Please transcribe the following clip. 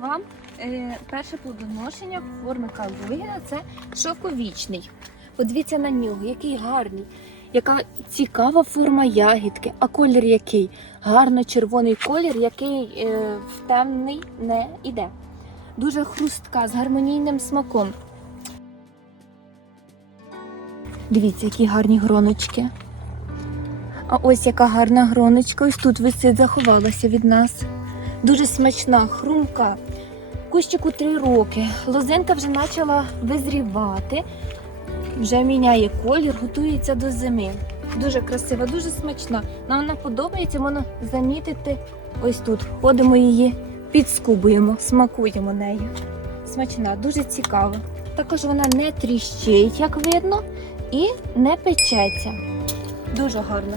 вам е, перше плодоношення в формі калугіна це шовковічний. Подивіться на нього, який гарний, яка цікава форма ягідки. А колір який? Гарно червоний колір, який е, в темний не йде. Дуже хрустка з гармонійним смаком. Дивіться, які гарні гроночки. А ось яка гарна гроночка. Ось тут висить, заховалася від нас. Дуже смачна, хрумка. Кущику три роки. Лозинка вже почала визрівати, вже міняє колір, готується до зими. Дуже красива, дуже смачна. Нам вона подобається, можна замітити ось тут. Ходимо її, підскубуємо, смакуємо нею. Смачна, дуже цікава. Також вона не тріщить, як видно, і не печеться. Дуже гарно.